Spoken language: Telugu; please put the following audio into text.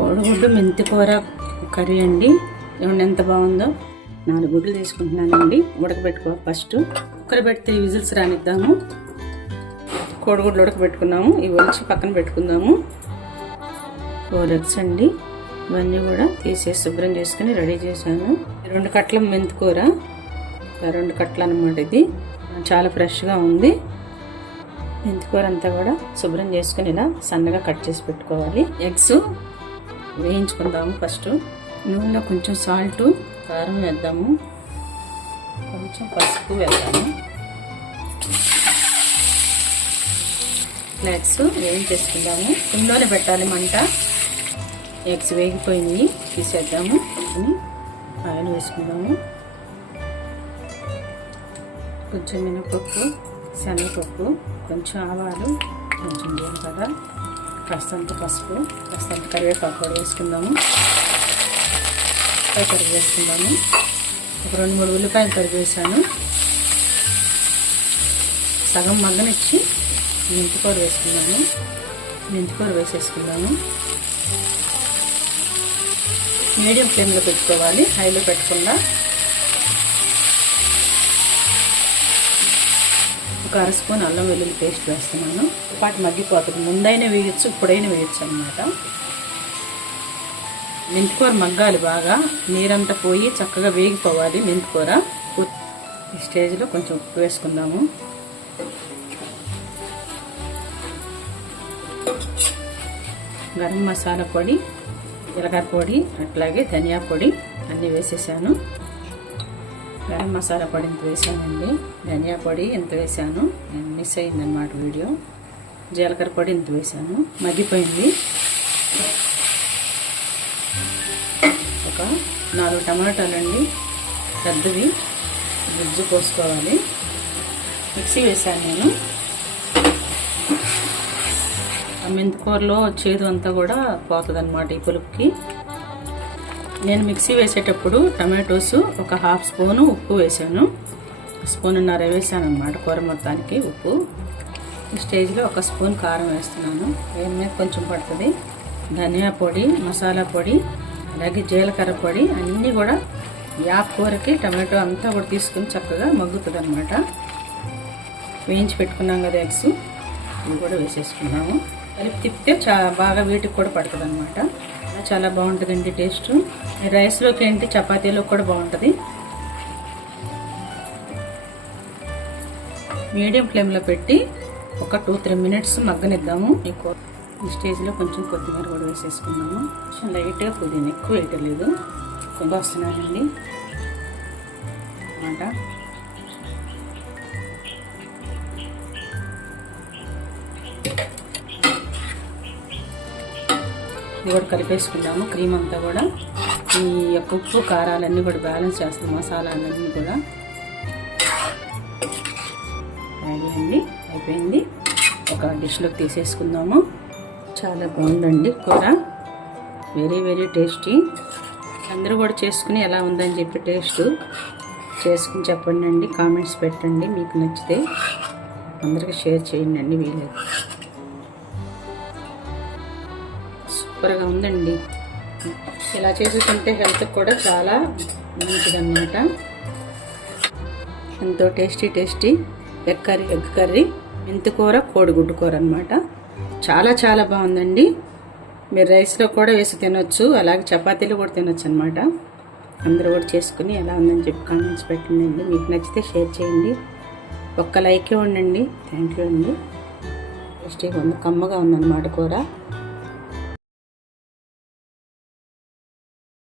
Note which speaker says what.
Speaker 1: కోడిగుడ్డు మెంతి కూర కర్రీ అండి. ఏమన్నా ఎంత బాగుందో? నాలుగు గుడ్లు తీసుకుంటున్నానండి. ఉడకబెట్టుకో ఫస్ట్. కుక్కర్ పెడితే విజిల్స్ రానిద్దాము. కోడిగుడ్లు ఉడకబెట్టుకున్నాము. ఇవి వచ్చి పక్కన పెట్టుకుందాము. ఫోర్ ఎగ్స్ అండి ఇవన్నీ కూడా తీసేసి శుభ్రం చేసుకుని రెడీ చేశాను. రెండు కట్ల మెంతికూర రెండు కట్టలు అనమాట ఇది. చాలా ఫ్రెష్గా ఉంది. మెంతికూర అంతా కూడా శుభ్రం చేసుకుని ఇలా సన్నగా కట్ చేసి పెట్టుకోవాలి. ఎగ్స్ వేయించుకుందాము ఫస్ట్. నూనెలో కొంచెం సాల్ట్ కారం వేద్దాము. కొంచెం పసుపు వేద్దాము. ఫ్లాక్స్ వేయించేసుకుందాము. ఇంట్లోనే పెట్టాలి మంట. ఎగ్స్ వేగిపోయింది తీసేద్దాము. అని ఆయిల్ వేసుకుందాము. కొంచెం మినపప్పు శనగపప్పు కొంచెం ఆవాలు కొంచెం జీలకర్ర. కాస్తంత పసుపు కాస్తంత కరివేపాకు కూడా వేసుకుందాము. కరిగి వేసుకుందాము. ఒక రెండు మూడు ఉల్లిపాయలు కరిగి వేసాను. సగం మగ్గనిచ్చి మెంతికూర వేసుకున్నాను మెంతికూర వేసేసుకుందాము. మీడియం ఫ్లేమ్లో పెట్టుకోవాలి. హైలో పెట్టకుండా ఒక అర స్పూన్ అల్లం వెల్లుల్లి పేస్ట్ వేస్తున్నాను. పాటు మగ్గిపోతుంది. ముందైనా వేయచ్చు ఇప్పుడైనా వేయచ్చు అనమాట మెంతికూర మగ్గాలి బాగా. నీరంతా పోయి చక్కగా వేగిపోవాలి మెంతికూర. ఈ స్టేజ్లో కొంచెం ఉప్పు వేసుకుందాము. గరం మసాలా పొడి జీలకర్ర పొడి అట్లాగే ధనియా పొడి అన్నీ వేసేసాను. గరం మసాలా పొడి ఇంత వేసానండి? ధనియా పొడి ఇంత వేసాను? నేను మిస్ అయిందనమాట వీడియో. జీలకర్ర పొడి ఇంత వేసాను? మగ్గిపోయింది. ఒక నాలుగు టమాటాలండి. పెద్దవి. గుజ్జు పోసుకోవాలి మిక్సీ వేసాను నేను. ఆ మెంతికూరలో చేదు అంతా కూడా పోతుంది అనమాట ఈ పులుపుకి. నేను మిక్సీ వేసేటప్పుడు టమాటోస్ ఒక హాఫ్ స్పూను ఉప్పు వేసాను. స్పూన్నర వేసాను అనమాట కూర మొత్తానికి ఉప్పు. ఈ స్టేజ్లో ఒక స్పూన్ కారం వేస్తున్నాను. వేడి మీద కొంచెం పడుతుంది. ధనియా పొడి మసాలా పొడి అలాగే జీలకర్ర పొడి అన్నీ కూడా యాప్ కూరకి టమాటో అంతా కూడా తీసుకుని చక్కగా మగ్గుతుంది అనమాట వేయించి పెట్టుకున్నాం కదా ఎగ్స్. ఇవి కూడా వేసేసుకున్నాము. కలిపి తిప్పితే చా బాగా వీటికి కూడా పడుతుంది అనమాట చాలా బాగుంటుందండి టేస్ట్. రైస్లోకి ఏంటి? చపాతీలో కూడా బాగుంటుంది. మీడియం ఫ్లేమ్లో పెట్టి ఒక టూ త్రీ మినిట్స్ మగ్గనిద్దాము. ఎక్కువ ఈ స్టేజ్లో కొంచెం కొత్తిమీర కూడా వేసేసుకున్నాము కొంచెం లైట్గా పుదీనా ఎక్కువ వేయటలేదు కొంచెం వస్తున్నానండి. అన్నమాట ఇది కూడా కలిపేసుకుందాము. క్రీమ్ అంతా కూడా. ఈ యొక్క ఉప్పు కారాలన్నీ కూడా బ్యాలెన్స్ చేస్తాం మసాలాలన్నీ కూడా. రెడీ అండి అయిపోయింది. ఒక డిష్లోకి తీసేసుకుందాము. చాలా బాగుందండి కూర. Very very tasty. అందరూ కూడా చేసుకుని ఎలా ఉందని చెప్పి టేస్ట్ చేసుకుని చెప్పండి అండి. కామెంట్స్ పెట్టండి. మీకు నచ్చితే అందరికీ షేర్ చేయండి అండి వీలైతే. సూపర్గా ఉందండి. ఇలా చేసుకుంటే హెల్త్కి కూడా చాలా మంచిదన్నమాట. ఎంతో tasty tasty egg curry egg curry మెంతికూర కోడిగుడ్డు కూర అనమాట చాలా చాలా బాగుందండి. మీరు రైస్లో కూడా వేసి తినొచ్చు అలాగే చపాతీలు కూడా తినొచ్చు అనమాట అందరూ కూడా చేసుకుని ఎలా ఉందని చెప్పి కామెంట్స్ పెట్టండి మీకు నచ్చితే షేర్ చేయండి. ఒక్క లైకే ఉండండి. థ్యాంక్ యూ అండి. టేస్టీగా ఉంది కమ్మగా ఉందన్నమాట కూర.